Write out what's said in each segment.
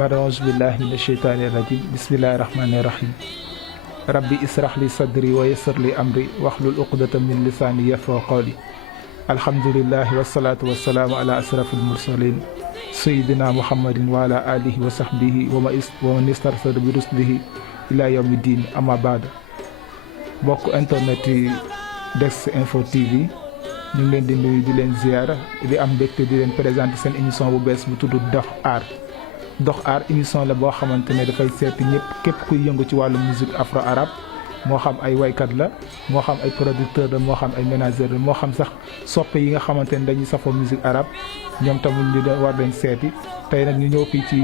بعد أعوذ بالله من الشيطان الرجيم بسم الله الرحمن الرحيم ربي اسرح لي صدري ويسر لي أمري واحلل عقدة من لساني يفقهوا قولي الحمد لله والصلاة والسلام على أشرف المرسلين سيدنا محمد وعلى آله وصحبه ومن استرسل برسله إلى يوم الدين أما بعد mbokk internet yi Dex Info TV ñu ngi leen di nuyu di leen ziar di am mbégte di leen présenter seen émission bu bees bu tudd Dox Art émission la boo xamante ne dafay seeti ñëpp képp kuy yëngu ci wàllu musique afro arabe moo xam ay waykat la moo xam ay producteur la moo xam ay ménageur la moo xam sax soppe yi nga xamante ne dañuy safoo musique arabe ñoom tamit ñu war leen seeti tey nag ñu ñëw fii ci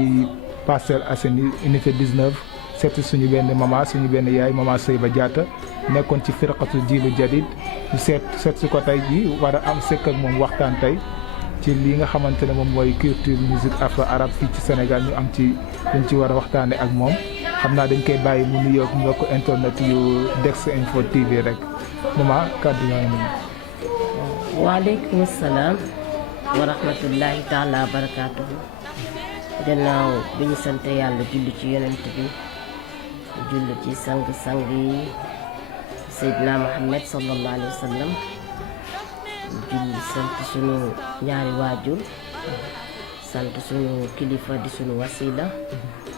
Parcelles Assainies unité 19 seeti suñu benn mama suñu benn yaay mama Seyba Diatta nekkoon ci firqatu jiilu jadid ñu seet si ko tey ji war a am sekk ak moom waxtaan tey ci li nga xamante ne moom mooy culture musique afro arabe fii ci Sénégal ñu am ci dañ ci war a waxtaane ak moom xam naa dañ koy bàyyi mu nuyoo mbokk internet yu Dex Info TV rek mama kàddu yaa ngi nuyu. waaleykum salaam wa rahmatullahi taala wa barakaatuhu. gannaaw bi ñu sant yàlla julli ci yonent bi julli ci sang yi Seydina Muhammad sallallahu alayhi wa sallam julli sant sunu ñaari waajur sant sunu kilifa di sunu wasila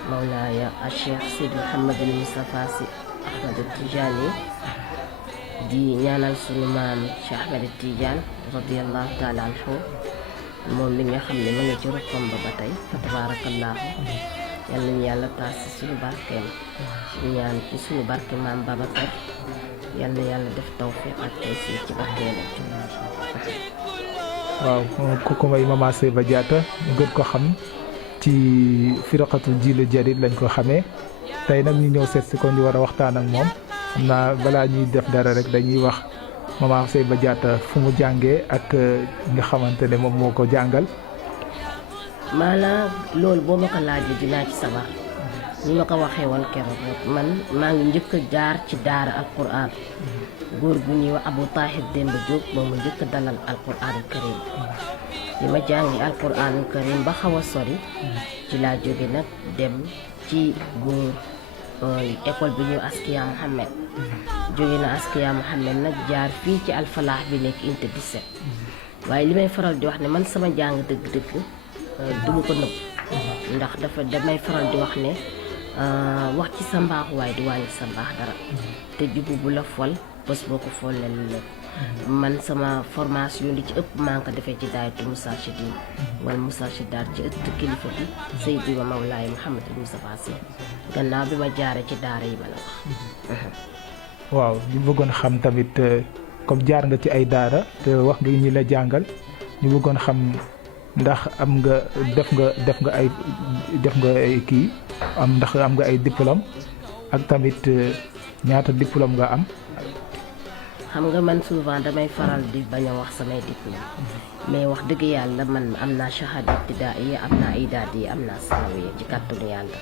Mawlaaya Cheikh Seydi Mouhamadul Moustapha Sy Ahmad Tidiane di ñaanal sunu maam Cheikh Ahmad Tidiane radiyallahu taala anhu moom mi nga xam ne ma nga ci rukkam ba tey fa tabaarakallaahu yal nañu yàlla taas si suñu barkeem ñaan ci suñu barke maam Babacar yal na yàlla def tawfiq ak taysiir ci barkeem. waaw kooku mooy mama Seyba Diatta ñu gën ko xam ci firqatu jiilu jadid lañ ko xamee tey nag ñu ñëw seet si ko ñu war a waxtaan ak moom xam naa balaa ñuy def dara rek dañuy wax mama Seyba Diatta fu mu jàngee ak nga xamante ne moom moo ko jàngal. maanaam loolu boo ma ko laajee dinaa ci sawar ni ma ko waxee woon keroog rek man maa ngi njëkk a jaar ci daara alquran góor gu ñuy wax Abou Tahir Demba Diop moom mu njëkk a dalal alquranul karim li ma jàngi alquranul karim ba xaw a sori ci laa jóge nag dem ci góor école bi ñuy Askiya Mohamed jóge na Askiya Mohamed nag jaar fii ci alfalaax bi nekk unité 17 waaye li may faral di wax ne man sama jàng dëgg-dëgg duma ko nëbb ndax damay faral di wax ne wax ci sa mbaax waaye di wàññi sa mbaax dara te jubu bu la fol bés boo ko fol leen lépp man sama formation li ci ëpp maa ngi ko defee ci daayatu Moustarchidine wala Moustarchidaat ci ëtt kilifa bi Seydi wa Mawlaay Mouhamadul Moustapha Sy gannaaw bi ma jaaree ci daara yi ma la wax. waaw ñu bëggoon xam tamit comme jaar nga ci ay daara te wax nga ñi la jàngal ñu bëggoon xam ndax am nga def nga ay kii ndax am nga ay diplôme ak tamit ñaata diplôme nga am. xam nga man souvent damay faral di bañ a wax samay diplôme mais wax dëgg yàlla man am naa shahada ibtidaaiya am naa idaadiya am naa sanawiya ci kàttanu yàlla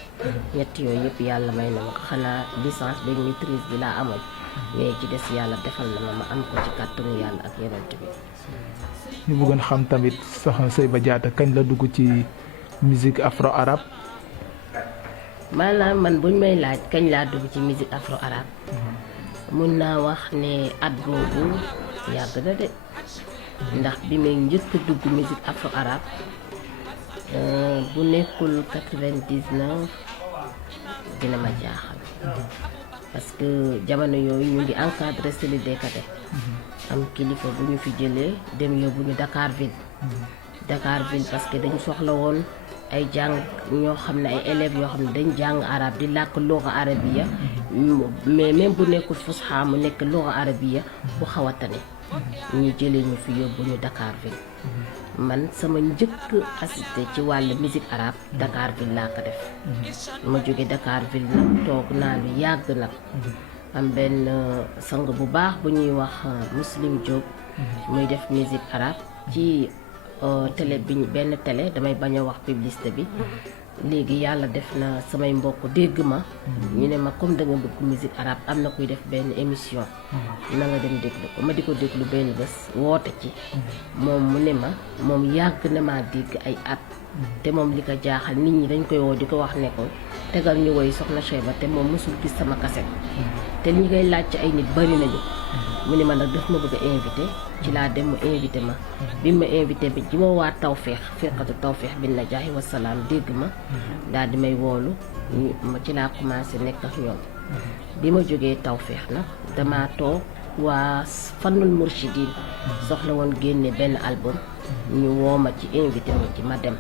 ñett yooyu yëpp yàlla may na ma ko xanaa licence beeg maîtrise bi laa amoon mais ci des yàlla defal na ma am ko ci kàttanu yàlla ak yonent bi. ñu bëggoon xam tamit soxna Seyba Diatta kañ la dugg ci musique afro arabe. maanaam man buñ may laaj kañ laa dugg ci musique afro arabe mun naa wax ne at boobu yàgg na de ndax bi may njëkk a dugg musique afro arabe bu nekkul 99 dina ma jaaxal parce que jamono yooyu ñu ngi encadré Seli Dekate am kilifa bu ñu fi jëlee dem yóbbu ñu Dakar ville parce que dañu soxla woon ay jàng ñoo xam ne ay élèves yoo xam ne dañ jàng arabe di làkk luga arabiya mais même bu nekkul fusxa mu nekk luga arabiya bu xaw a tane ñu jëlee ñu fi yóbbu ñu Dakar ville man sama njëkk assisté ci wàllu musique arabe Dakar ville laa ko def ma jóge Dakar ville nag toog naa lu yàgg nag am benn sang bu baax bu ñuy wax Muslim Diop muy def musique arabe ci télé bi benn télé damay bañ a wax publicité bi léegi yàlla def na samay mbokk dégg ma ñu ne ma comme da nga bëgg musique arabe am na kuy def benn émission na nga dem déglu ko ma di ko déglu benn bés woote ci moom mu ne ma moom yàgg na maa dégg ay at te moom li ko jaaxal nit ñi dañ koy woo di ko wax ne ko tegal ñu woy Soxna Cheyba te moom mësul gis sama kaset te ñi koy laaj ci ay nit bari nañu mu ne ma nag daf ma bëgg a invité ci laa dem mu invité ma bi ma invité bi ji ma waa Tawfekh firqatu Tawfekh bin Najaahi wa salaam dégg ma daal di may woolu ma ci laa commencé nekk ak ñoom bi ma jógee Tawfekh nag dama toog waa Fannul Mourchidine soxla woon génne benn album ñu woo ma ci invité ma ci ma dem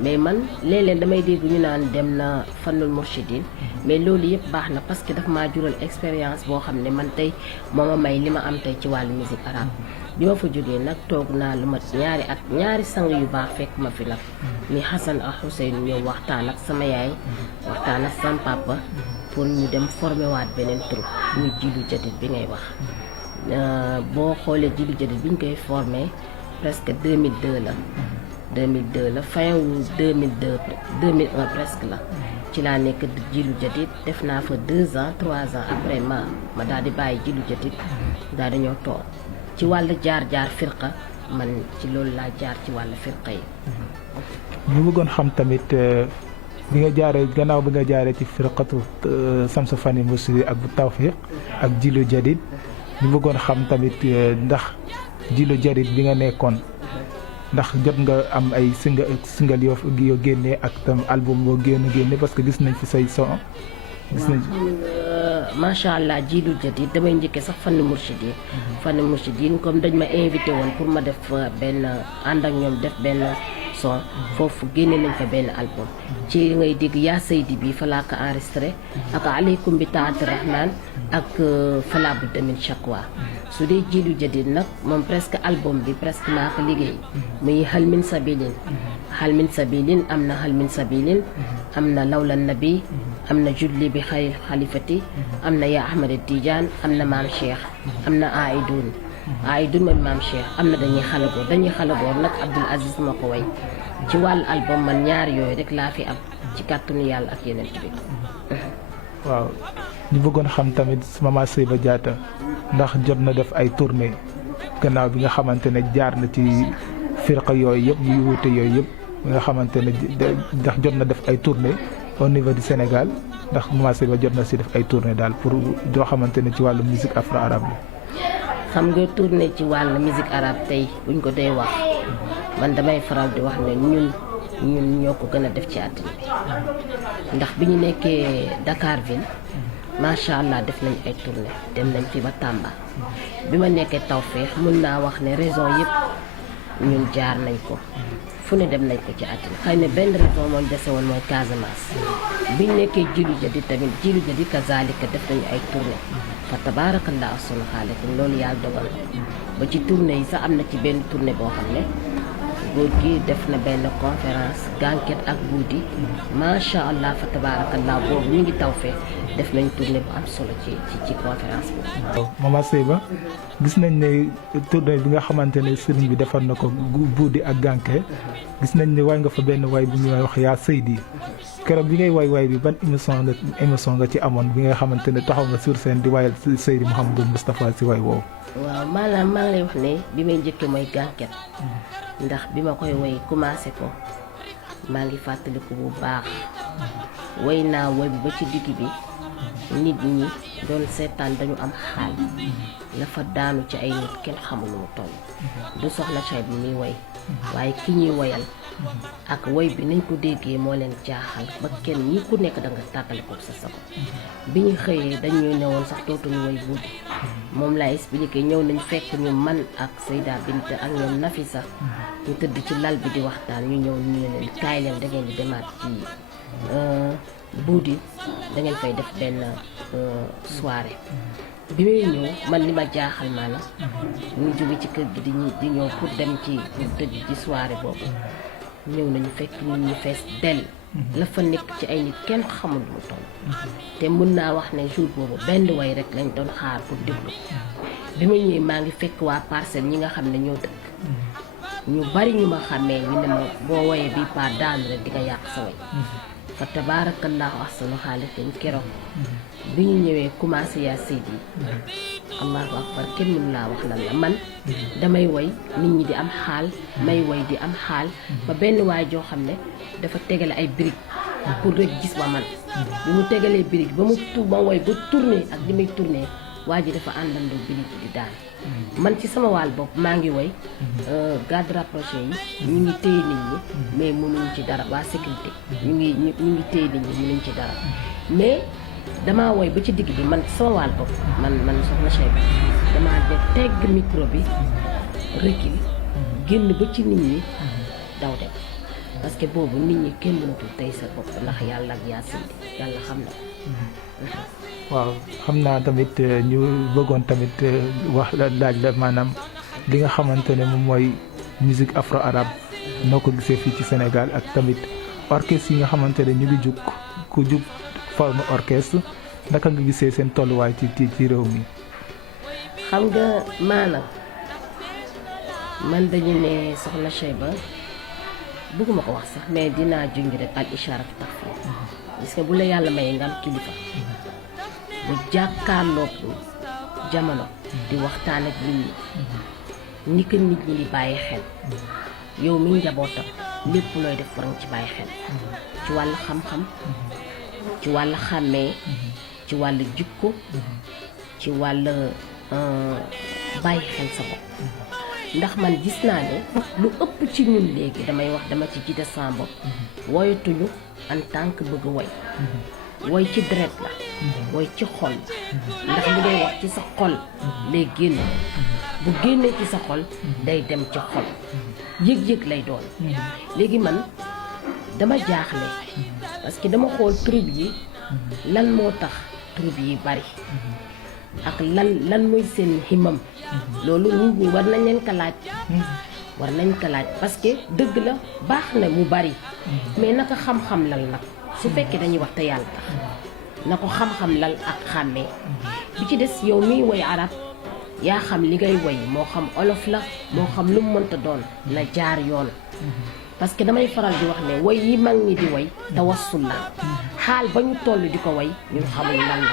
mais man léeg-léeg damay dégg ñu naan dem na Fannul Mourchidine mais loolu yëpp baax na parce que daf maa jural expérience boo xam ne man tey moo ma may li ma am tey ci wàllu musique arabe bi ma fa jógee nag toog naa lu mat ñaari at ñaari sang yu baax fekk ma fi nag ni Hassan ak Hussein ñëw waxtaan ak sama yaay waxtaan ak sama papa pour ñu dem formé waat beneen troupe muy Djilou Jadid bi ngay wax boo xoolee Djilou Jadid bi ñu koy formé presque 2002 la 2002 la fin wu 2002 2001 presque la ci laa nekk Djilou Jadid def naa fa 2 ans 3 ans après ma daal di bàyyi Djilou Jadid daal di ñëw toog ci wàllu jaar firqa man ci loolu laa jaar ci wàllu firqa yi. ñu bëggoon xam tamit bi nga jaaree gannaaw bi nga jaaree ci firqatu Samsu Fani Mourchidine ak bu Tawfekh ak Djilou Jadid ñu bëggoon xam tamit ndax Djilou Jadid bi nga nekkoon ndax jot nga am ay single yoo génnee ak tam album boo génne parce que gis nañ fi say son gis nañ macha allah Djilou Jadid damay njëkkee sax Fannul Mourchidine Fannul Mourchidine comme dañ ma invité woon pour ma def benn ànd ak ñoom def benn son foofu génne nañ fa benn album ci ngay dégg yaa Seydi bi fa laa ko enregistré ak aleykum bi taati rahman ak fala budda min shakwa su dee Djilou Jadid nag moom presque album bi presque maa ko liggéey muy hal min sabilin am na hal min sabilin am na lawla nabi am na julli bi xayr xalifati am na yaa Ahmad Tidiane am na maam Cheikh am na Aïdoun mooy maam Cheikh am na dañuy xale góor nag Abdoul Aziz moo ko way ci wàllu album man ñaar yooyu rek laa fi am ci kàttanu yàlla ak yeneen bi waaw ñu bëggoon xam tamit Mama Cheyba Diatta ndax jot na def ay tournée gannaaw bi nga xamante ne jaar na ci firqa yooyu yëpp yu wuute yooyu yëpp nga xamante ne ndax jot na def ay tournée au niveau du Sénégal ndax Mama Cheyba jot na si def ay tournée daal pour doo xamante ne ci wàllu musique afro arabe la. xam nga tournée ci wàllu musique arabe tey buñ ko dee wax man damay faral di wax ne ñun ñoo ko gën a def ci àddina bi ndax bi ñu nekkee Dakar ville macha allah def nañ ay tournée dem nañ fi ba Tamba bi ma nekkee Tawfekh mun naa wax ne raison yëpp ñun jaar nañ ko fu ne dem nañ ko ci àddina xëy na benn raison moo dese woon mooy Casamance biñ nekkee Djilou Jadid tamit Djilou Jadid kazalika def nañu ay tournée fa tabarakallah ahsanu xaaliqiin loolu yàlla dogal ba ci tournée yi sax am na ci benn tournée boo xam ne góor gi def na benn conférence gànket ak buudi macha allah fa tabarakallah boobu ñu ngi Tawfekh def nañ tournée bu am solo ci conférence bi. Mama Cheyba gis nañ ne tournée bi nga xamante ne sëriñ bi defar na ko buudi ak gànke gis nañ ne way nga fa benn way bu ñuy wax yaa Seydi keroog bi ngay way bi ban émission nga ci amoon bi nga xamante ne taxaw nga sur scène di wayal Seydi Mouhamadou Moustapha si way woowu. waaw maanaam maa ngi lay wax ne bi may njëkkee mooy gànket ndax bi ma koy woy commencé ko maa ngi fàttaliku bu baax woy naa woy bu ba ci digg bi nit ñi doon seetaan dañu am xaal la fa daanu ci ay nit kenn xamul nu mu toll du Soxna Cheyba bi muy woy waaye ki ñuy woyal ak woy bi nañ ko déggee moo leen jaaxal ba kenn ñi ku nekk da nga tàkkale ko sa sago bi ñu xëyee dañuy newoon sax dootuñu woy buudi moom laa expliqué ñëw nañ fekk ñu man ak Seyda Bint ak ñoom Nafisa ñu tëdd ci lal bi di waxtaan ñu ñëw ñu ne leen kaay leen da ngeen di demaat ci buudi da ngeen fay def benn soirée bi may ñëw man li ma jaaxal maanaam ñu jóge ci kër gi di ñëw pour dem ci tëdd ci soirée boobu ñëw nañu fekk nit ñi fees dell la fa nekk ci ay nit kenn xamul lu mu toll te mën naa wax ne jour boobu benn way rek lañ doon xaar pour déglu bi ma ñëwee maa ngi fekk waa Parcelles ñi nga xam ne ñoo dëkk ñu bari ñu ma xàmmee ñu ne ma boo woyee bii par daanu rek di nga yàq sa way fa tabaarakallaahu ahsanu xaaliqiin keroog bi ñu ñëwee commencé yaa Seydi allahu akbar kenn mënu laa wax lan la man damay woy nit ñi di am xaal may woy di am xaal ba benn waay joo xam ne dafa tegale ay briques pour rek gis ma man bi mu tegalee briques ba ma woy ba tourné ak li may tourné waa ji dafa àndandoo briques di daan man ci sama wàll bopp maa ngi woy garde rapproché yi ñu ngi téye nit ñi mais mënuñ ci dara waa sécurité ñu ngi téye nit ñi mënuñ ci dara mais damaa woy ba ci digg bi man sama wàll bopp man soxna Cheyba damaa def tegg micro bi recul génn ba ci nit ñi daw dem parce que boobu nit ñi kenn mënatul tey sa bopp ndax yàlla ak yaa Seydi yàlla xam na waaw xam naa tamit ñu bëggoon tamit wax laaj la maanaam li nga xamante ne moom mooy musique afro arabe noo ko gisee fii ci Sénégal ak tamit orchestre yi nga xamante ne ñu ngi jug ku jug forme orchestre naka nga gisee seen tolluwaay ci réew mi. xam nga maanaam man dañu ne soxna Cheyba bëgguma ko wax sax mais dinaa junj rek al isharat tax fii gis nga bu la yàlla mayee nga am kilifa bu jàkkaarloog jamono di waxtaan ak nit ñi ni ko nit ñi di bàyyi xel yow mi njabootam lépp looy def war nga ci bàyyi xel ci wàllu xam-xam ci wàllu xàmmee ci wàllu jikko ci wàllu bàyyi xel sa bopp ndax man gis naa ne lu ëpp ci ñun léegi damay wax dama ci jiite sama bopp woyatuñu en tant que bëgg woy woy ci deret la woy ci xol la ndax li ngay wax ci sa xol lay génn bu génnee ci sa xol day dem ci xol yëg-yëg lay doon léegi man dama jaaxle parce que dama xool troupe yi lan moo tax troupe yi bari ak lan mooy seen himam loolu nit ñi war nañ leen ko laaj parce que dëgg la baax na mu bari mais naka xam-xam lal nag su fekkee dañuy wax te yàlla tax na ko xam-xam lal ak xàmmee bi ci des yow miy woy arab yaa xam li ngay woy moo xam olof la moo xam lu mu mënta doon na jaar yoon parce que damay faral di wax ne woy yi mag ñi di woy tawassul la xaal ba ñu toll di ko woy ñun xamuñ lan la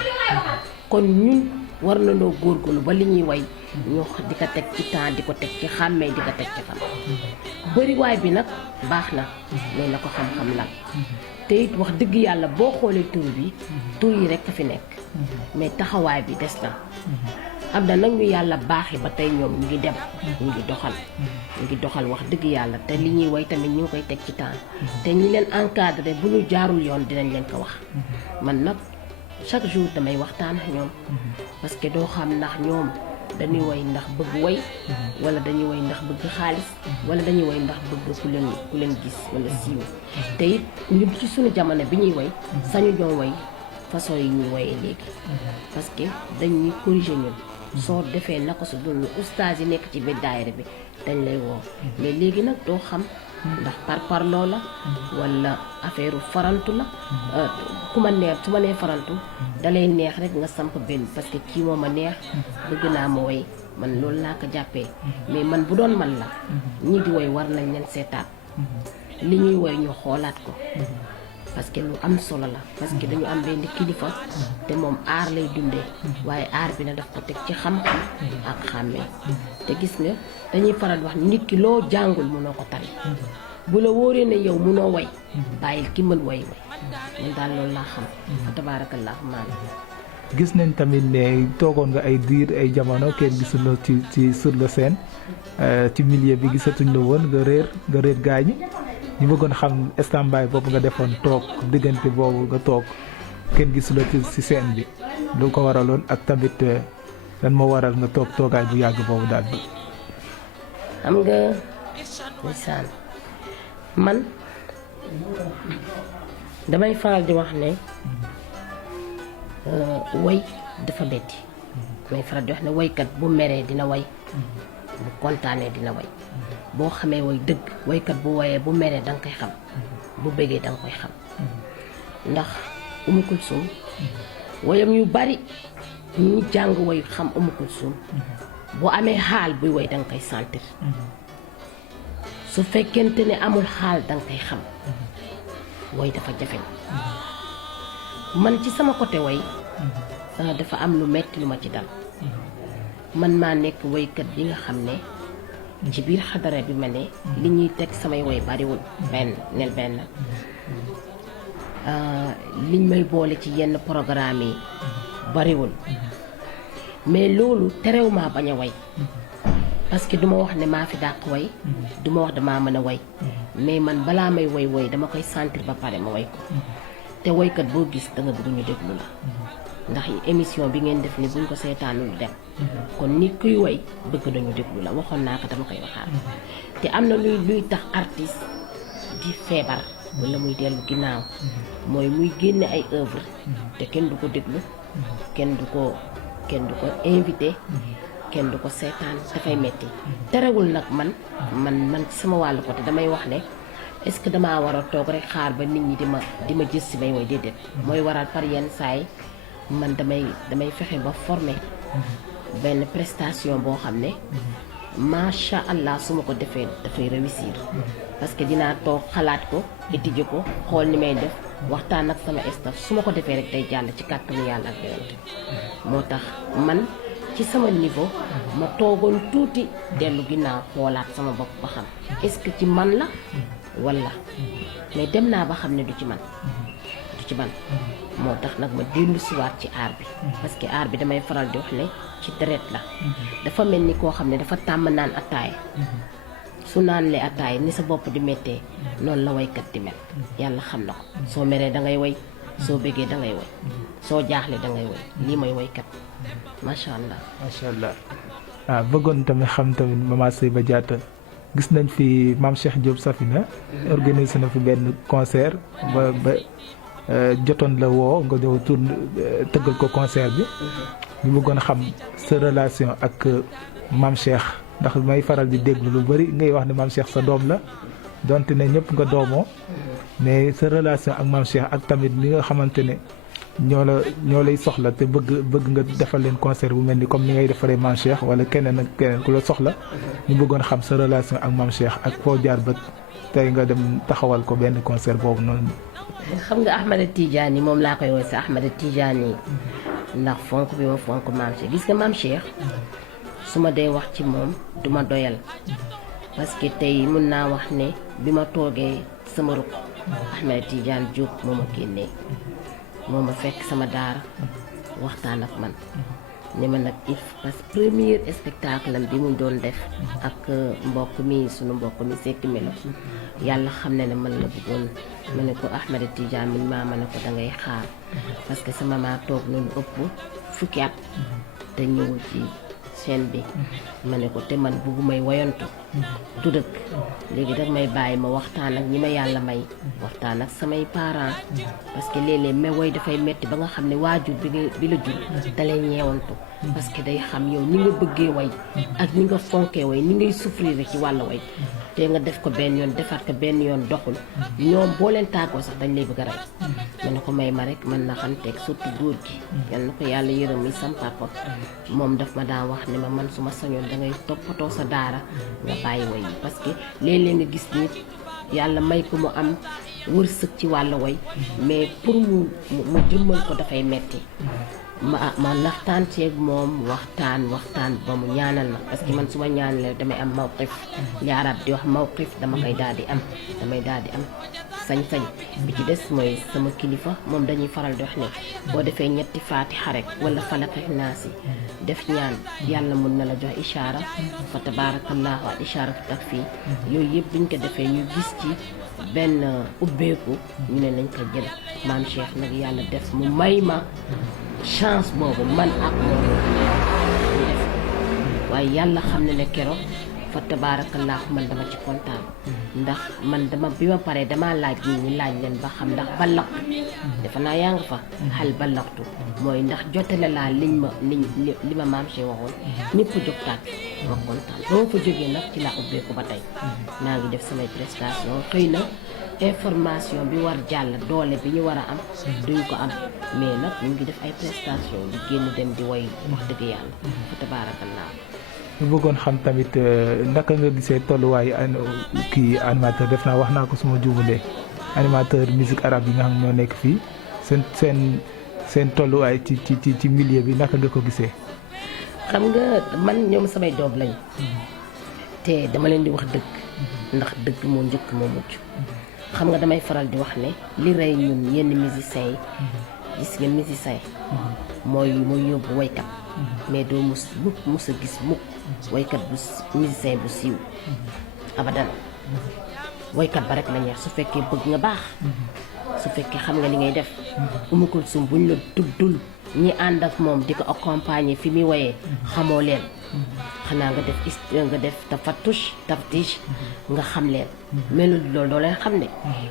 kon ñun war na noo góorgóorlu ba li ñuy woy ñu di ko teg ci temps di ko teg ci xàmmee di ko teg ci xam bëriwaay bi nag baax na mais na ko xam-xam la te it wax dëgg yàlla boo xoolee tur yi rekk a fi nekk mais taxawaay bi des na am na nag ñu yàlla baaxi ba tey ñoom ñu ngi dem ñu ngi doxal wax dëgg yàlla te li ñuy woy tamit ñu ngi koy teg ci temps te ñi leen encadré bu ñu jaarul yoon dinañ leen ko wax man nag chaque jour damay waxtaan ak ñoom parce que doo xam ndax ñoom dañuy woy ndax bëgg woy wala dañuy woy ndax bëgg xaalis wala dañuy woy ndax bëgg ku leen gis wala siiw te it ñun ci suñu jamono bi ñuy woy sañu ñoo woy façon yi ñuy woyee léegi parce que dañuy corriger ñun soo defee naka su dul ustaas yi nekk ci biir daayira bi dañ lay woo mais léegi nag doo xam ndax parparloo la wala affaire farantu la ku ma neex su ma nee farantu dalay neex rek nga samp benn parce que kii moo ma neex bëgg naa ma woy man loolu laa ko jàppee mais man bu doon man la ñii di woy war nañ leen seetaat li ñuy woy ñu xoolaat ko parce que lu am solo la parce que dañu am benn kilifa te moom aar lay dundee waaye aar bi na daf ko teg ci xam-xam ak xàmmee te gis nga dañuy faral di wax nit ki loo jàngul mënoo ko tari bu la wóoree ne yow mënoo woy bàyyil ki mën woy man daal loolu laa xam fa tabaarakallaahu maanaam gis nañ tamit ne toogoon nga ay diir ay jamono kenn gisul la ci sur le scène ci milieu bi gisatuñ la woon nga réer gaañi ñu bëggoon xam standby boobu nga defoon toog diggante boobu nga toog kenn gisul la ci scène bi lu ko waraloon ak tamit lan moo waral nga toogaay bu yàgg boobu daal bi xam nga ndeysaan man damay faral di wax ne woy dafa metti damay faral di wax ne woykat bu meree dina woy bu kontaanee dina woy boo xamee woy dëgg woykat bu woyee bu meree danga koy xam bu bëggee danga koy xam ndax Umu Kulsum woyam yu bari ñi jàng woy xam Umu Kulsum boo amee xaal buy woy danga koy sentir su fekkente ne amul xaal danga koy xam woy dafa jafe man ci sama côté woy dafa am lu metti lu ma ci dal man maa nekk woykat bi nga xam ne ci biir xadara bi ma ne li ñuy teg samay woy bariwul benn liñ may boole ci yenn programme yi bariwul mais loolu terew maa bañ a woy parce que duma wax ne maa fi dàq woy duma wax damaa mën a woy mais man balaa may woy dama koy sentir ba pare ma woy ko te woykat boo gis da nga bëgg ñu déglu la ndax émission bi ngeen def ni buñ ko seetaanul dem kon nit kuy woy bëgg nañu déglu la waxoon naa ko dama koy waxaat te am na luy tax artiste di feebar wala muy dellu ginnaaw mooy muy génne ay œuvre te kenn du ko déglu kenn du ko invité kenn du ko seetaan dafay metti terewul nag man ci sama wàllu côté damay wax ne est-ce que damaa war a toog rek xaar ba nit ñi di ma gis si may woy déedéet mooy waral par yenn saay man damay fexe ba former benn prestation boo xam ne macha allah su ma ko defee dafay réussir parce que dinaa toog xalaat ko étudier ko xool ni may def waxtaan ak sama staff su ma ko defee rek day jàll ci kàttanu yàlla ak yonent moo tax man ci sama niveau ma toogoon tuuti dellu ginnaaw xoolaat sama bopp ba xam est-ce que ci man la walla mais dem naa ba xam ne du ci man moo tax nag ma dellu siwaat ci aar bi parce que aar bi damay faral di wax ne ci deret la dafa mel ni koo xam ne dafa tàmm naan ataaya su naan le ataaya ni sa bopp di méttee noonu la woykat di mel yàlla xam na ko soo meree da ngay woy soo bëggee da ngay woy soo jaaxle da ngay woy lii mooy woykat macha allah. bëggoon tamit xam tamit Mama Seyba Diatta gis nañ fi Mame Cheikh Diop Safina organisé na fi benn concert ba jotoon la woo nga ñëw tëggal ko concert bi ñu bëggoon xam sa relation ak Mame Cheikh ndax may faral di déglu lu bari ngay wax ne Mame Cheikh sa doom la donte ne ñëpp nga doomoo mais sa relation ak Mame Cheikh ak tamit li nga xamante ne ñoo lay soxla te bëgg nga defal leen concert bu mel ni comme ni ngay defaree Mame Cheikh wala keneen ak keneen ku la soxla ñu bëggoon xam sa relation ak Mame Cheikh ak foo jaar ba tey nga dem taxawal ko benn concert boobu noonu. xam nga Ahmada Tidiane moom laa koy woowee sa Ahmada Tidiane ndax fonk bi ma fonk Mame Cheikh gis nga Mame Cheikh su ma dee wax ci moom duma doyal parce que tey mun naa wax ne bi ma toogee sama ruq Ahmada Tidiane Diop moo ma génnee moo ma fekk sama daara waxtaan ak man ne ma nag parce que premier spectacle am bi mu doon def ak sunu mbokk mi Seck Melo yàlla xam ne man la bëggoon ma ne ko Ahmada Tidiane min maa ma ne ko dangay xaar parce que sama maa toog noonu ëpp fukki at te ñëwul ci scène bi ma ne ko te man bëggu may woyantu du dëkk léegi dag may bàyyi ma waxtaan ak ñi ma yàlla may waxtaan ak samay parents parce que léeg-léeg mais woy dafay metti ba nga xam ne waajur bi la jur dalay ñeewantu parce que day xam yow ni nga bëggee woy ak ni nga fonkee woy ni ngay souffrir ci wàllu woy te nga def ko benn yoon defaat ko benn yoon doxul ñoom boo leen tàggoo sax dañ lay bëgg a rey ma ne ko may ma rek mën na xam teeg surtout góor gi yal na ko yàlla yërëm mi sam papa moom daf ma daan wax ne ma man su ma sañoon da ngay toppatoo sa daara nga bàyyi woy yi parce que léeg-léeg nga gis nit yàlla may ko mu am wërsëg ci wàllu woy mais pour mu jëmmal ko dafay metti ma naxtaan ceeg moom waxtaan ba mu ñaanal ma parce que man su ma ñaanalee damay am mawqif li arab di wax mawqif damay daal di am sañ-sañ bi ci des mooy sama kilifa moom dañuy faral di wax ne boo defee ñetti faatixa rek wala falaq ak naas def ñaan yàlla mun na la jox ishaara fa tabarakallahu al ishaara fi takfi yooyu yëpp buñ ko defee ñu gis ci benn ubbeeku ñu ne nañ ko jël Mame Cheikh nag yàlla def mu may ma chance boobu man ak moom ñu def waaye yàlla xam ne keroog fa tabaarakallaahu man dama ci kontaan ndax man bi ma paree dama laaj ñi laaj leen ba xam ndax ballaqtu defe naa yaa nga fa xal ballaqtu mooy ndax jotale laa li ma Mame Cheikh waxoon ñëpp jógtaat ma kontaan ba ma fa jógee nag ci laa ubbeeku ba tey naa ngi def samay prestation xëy na information bi war jàll doole bi ñu war a am duñ ko am mais nag ñu ngi def ay prestation di génn dem di woy wax dëgg yàlla fa tabaarakallaahu ñu bëggoon xam tamit naka nga gisee tolluwaayu kii animateur def naa wax naa ko suma jubulee animateur musique arabe yi nga xam ñoo nekk fii seen tolluwaay ci milieu bi naka nga ko gisee. xam nga man ñoom samay doom lañu. te dama leen di wax dëgg. ndax dëgg moo njëkk moo mujj. xam nga damay faral di wax ne li rey ñun yenn musiciens yi gis ngeen musicien mooy yóbbu waykat mais doo mus a gis mukk waykat bu musicien bu siiw abadan waykat ba rek la ñeex su fekkee bëgg nga baax su fekkee xam nga li ngay def Umu Kulsum buñ la tuddul ñi ànd ak moom di ko accompagner fi muy woyee xamoo leen xanaa nga def taftish nga xam leen mais loolu doo leen xam ne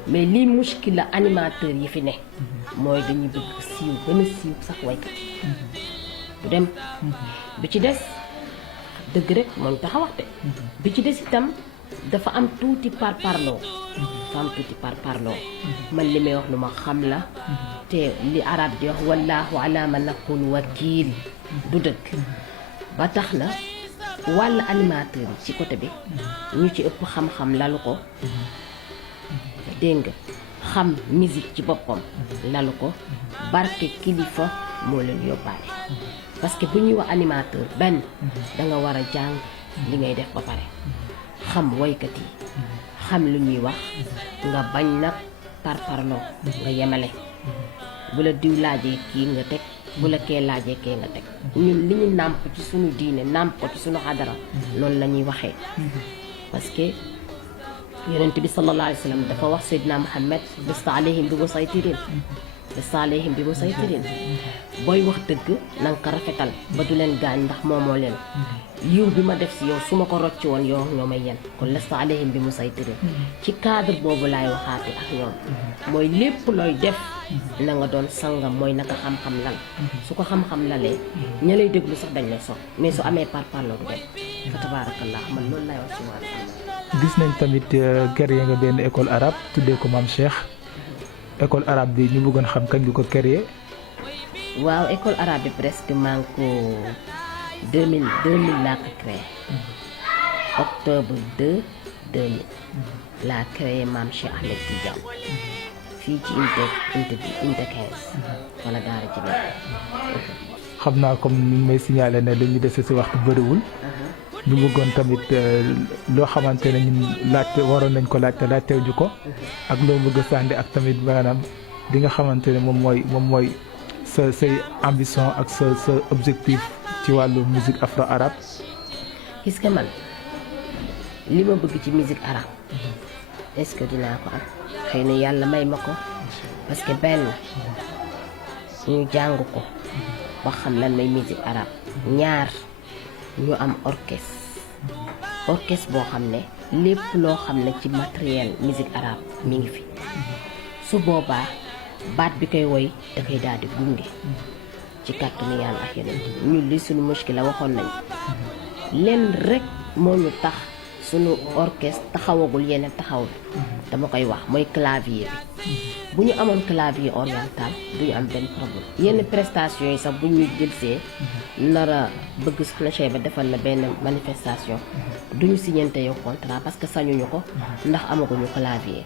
mais lii muskil la animateur yi fi ne mooy dañuy bëgg siiw gën a siiw sax waykat bu dem bi ci des dëgg rek moom tax a wax de bi ci des itam dafa am tuuti parparloo man li may wax lu ma xam la te li arab di wax wallahu ala ma naqul wakiil du dëgg ba tax na wàll animateur yi ci côté bi ñu ci ëpp xam-xam lalu ko dégg nga xam musique ci boppam lalu ko barke kilifa moo leen yóbbaale parce que bu ñuy wax animateur benn da nga war a jàng li ngay def ba pare xam woykat yi xam lu ñuy wax nga bañ nag parparloo nga yemale bu la diw laajee kii nga teg bu la kee laajee kee nga teg ñun li ñu nàmp ci suñu diine nàmp ko ci suñu xadara loolu la ñuy waxee parce que yonent bi sallallahu alayhi wa sallam dafa wax Seydina Muhammad lasta alayhim bi musaytirin booy wax dëgg na nga ko rafetal ba du leen gaañ ndax moomoo leen yiw bi ma def si yow su ma ko rocci woon yow ñoo may yen kon lasta alayhim bi musaytirin ci cadre boobu laay waxaate ak ñoom mooy lépp looy def na nga doon sangam mooy naka xam-xam lal su ko xam-xam lalee ña lay déglu sax dañ lay sopp mais su amee parparloo du dem fa tabaarakallah man loolu laay wax ci wàllu gis nañ tamit créé nga benn école arabe tuddee ko Maam Cheikh école arabe bi ñu bëggoon xam kañ nga ko créé. waaw école arabe bi presque maa ngi ko 2000 laa ko créé octobre 2000 laa créé Maam Cheikh Ahmed Tidiane fii ci unité 15 wala daara ci nekk. xam naa comme ni may signalé ne dañu dese si waxtu bëriwul. ñu bëggoon tamit loo xamante ne ñun laajte waroon nañ ko laajtew ju ko ak loo bëgg a sànni ak tamit maanaam li nga xamante ne moom mooy say ambition ak sa objectif ci wàllu musique afro arabe. gis nga man li ma bëgg ci musique arabe est-ce que dinaa ko am xëy na yàlla may ma ko parce que benn ñu jàng ko ba xam lan may musique arabe ñaar ñu am orchestre boo xam ne lépp loo xam ne ci matériel musique arabe mi ngi fi su boobaa baat bi koy woy da koy daal di gunge ci kàttanu yàlla ak yeneen ñun li suñu muskila waxoon nañ leen rek moo ñu tax suñu orchestre taxawagul yeneen taxawul dama koy wax mooy clavier bi bu ñu amoon clavier oriental du ñu am benn problème yenn prestation yi sax bu ñu jëlsee nara bëgg Soxna Cheyba defal la benn manifestation du ñu signante yow contrat parce que sañuñu ko ndax amaguñu clavier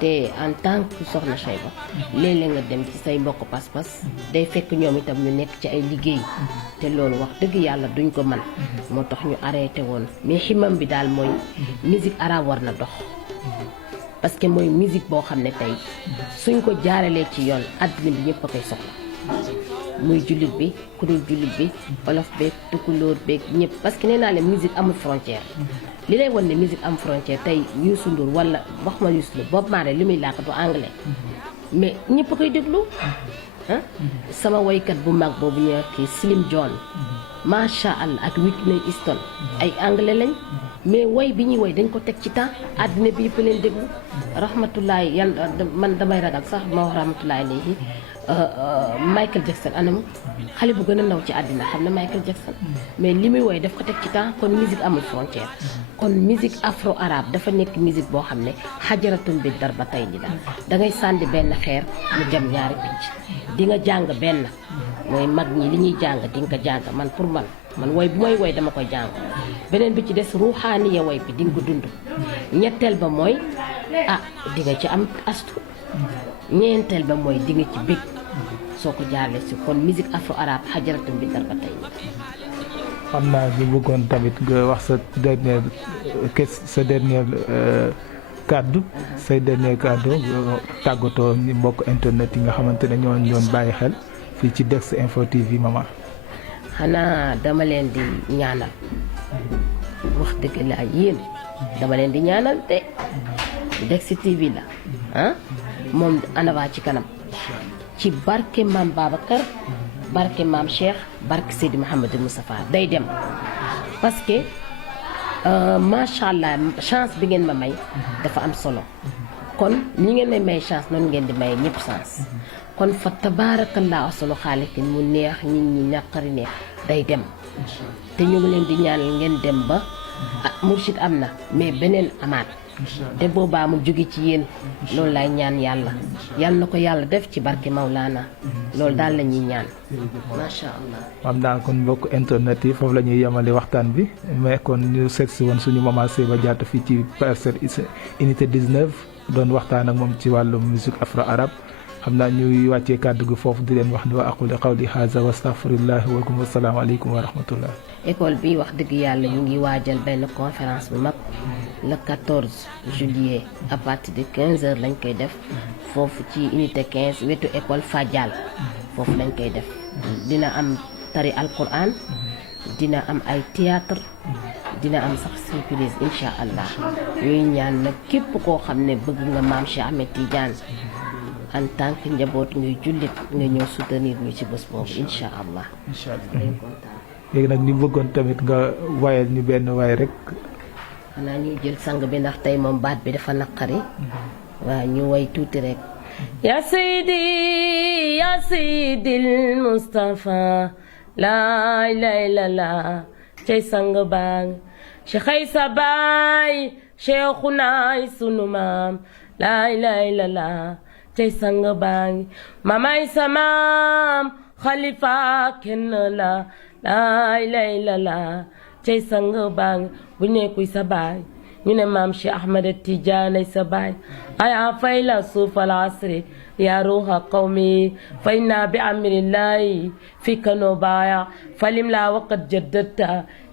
te en tant que Soxna Cheyba léeg-léeg nga dem ci say mbokk pas-pas day fekk ñoom itam ñu nekk ci ay liggéey te loolu wax dëgg yàlla duñ ko mën moo tax ñu arrêté woon mais ximam bi daal mooy musique arabe war na dox parce que mooy musique boo xam ne tey suñ ko jaaralee ci yoon àddina bi ñëpp a koy soxla muy jullit bi ku dul jullit bi olof beeg tukulóor beeg ñëpp parce que nee naa leen musique amul frontière li lay wan ne musique am frontière tey Youssou Ndour wala wax ma Youssou Ndour Bob Marley li muy làkk du anglais mais ñëpp a koy déglu ah sama woykat bu mag boobu ñu kii Slim John macha allah ak Whitney Houston ay anglais lañ mais woy bi ñuy woy dañ ko teg ci temps àddina bi yëpp leen déglu rahmatullahi yàlla man damay ragal sax ma wax rahmatullahi alayhi Michael Jackson anam xale bu gën a ndaw ci àddina xam ne Michael Jackson mais li muy woy daf ko teg ci temps kon musique amul frontière kon musique afro arabe dafa nekk musique boo xam ne xajaratun bi dar ba tey di daal da ngay sànni benn xeer mu jam ñaari picc di nga jàng benn mooy mag ñi li ñuy jàng di nga ko jàng man pour man woy bu may woy dama koy jàng beneen bi ci des ruuxaaniya woy bi di nga ko dund ñetteel ba mooy di nga ci am astu ñeenteel ba mooy di nga ci bég soo ko jaarale si kon musique afro arabe xajaratum bi darba tey xam naa ñu bëggoon tamit nga wax sa dernier kàddu say dernier kàddu tàggatoo ñi mbokk internet yi nga xamante ne ñoo doon bàyyi xel fii ci Dex Info TV maman. xanaa dama leen di ñaanal wax dëgg la yéen dama leen di ñaanal te Dex TV la moom anava ci kanam ci barke maam Babacar barke maam Cheikh barke Seydi Mouhamadou Moustapha day dem parce que macha allah chance bi ngeen ma may dafa am solo kon ñi ngeen may chance noonu ngeen di may ñëpp chance kon fa tabaarakallaa solo xaalikin mu neex nit ñi ñàkkari neex day dem te ñu ngi leen di ñaanal ngeen dem ba Mourchid am na mais beneen amaat te boobaa mu jóge ci yéen loolu lay ñaan yàlla yàlla na ko yàlla def ci barke Maulana loolu daal la ñuy ñaan macha allah. xam naa kon mbokk internet yi foofu la ñuy yemale waxtaan bi mais kon ñu seet si woon suñu maman Seyba Diatta fii ci Parcelles unité 19 doon waxtaan ak moom ci wàllu musique afro arabe xam naa ñuy wàccee kàddu gi foofu di leen wax ni wa aqulu qawli haza wa astaghfirullahi wa lakum wa salaamu aleykum wa rahmatullah. école bi wax dëgg yàlla ñu ngi waajal benn conférence bu mag le 14 juillet à partir de 15h lañ koy def foofu ci unité 15 wetu école Fadial foofu lañ koy def dina am tari alquran dina am ay théâtre dina am sax surprise incha allah ñuy ñaan nag képp koo xam ne bëgg nga maam Cheikh Ahmed Tidiane en tant que njaboot ngay jullit nga ñëw soutenir ñu ci bés boobu incha allah. incha allah léegi nag ñu bëggoon tamit nga wayal ñu benn waay rek. xanaa ñuy jël sang bi ndax tey moom baat bi dafa naqari waaw ñu way tuuti rek. ya Seydi ya Seydil Mustafa laa ilaaha illallaah cey sang baang Cheikh Aysa baay Cheikhunaay sunu maam laa ilaaha illallaah cey sang baang mamay sa maam xalifa kenn la laa ilaaha illallaah cey sang baang bu nekkuy sa baay ñu ne maam Cheikh Ahmed Tidiane sa baay aya fay la suufal asri يا روح قومي فإنا بأمر الله فيك نبايع فلملا وقد جددت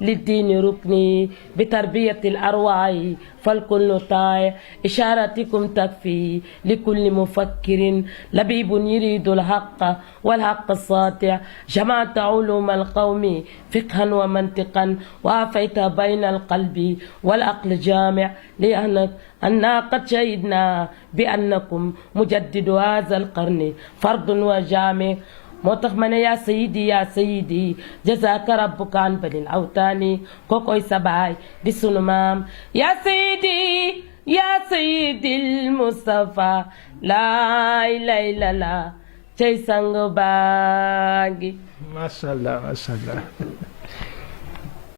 للدين ركني بتربية الأرواح فالكل طائع إشارتكم تكفي لكل مفكر لبيب يريد الحق والحق الساطع جمعت علوم القوم فقها ومنطقا وعفيت بين القلب والعقل جامع لأنك أننا قد شهدنا بأنكم مجدد هذا القرن فرد وجامع موتاخ ماné يا سيدي جزاك ربك عن بني الأوتاني كوكوي سباي دي سونو مام يا سيدي المصطفى لا إله إلا الله تي سانغ باغي ما شاء الله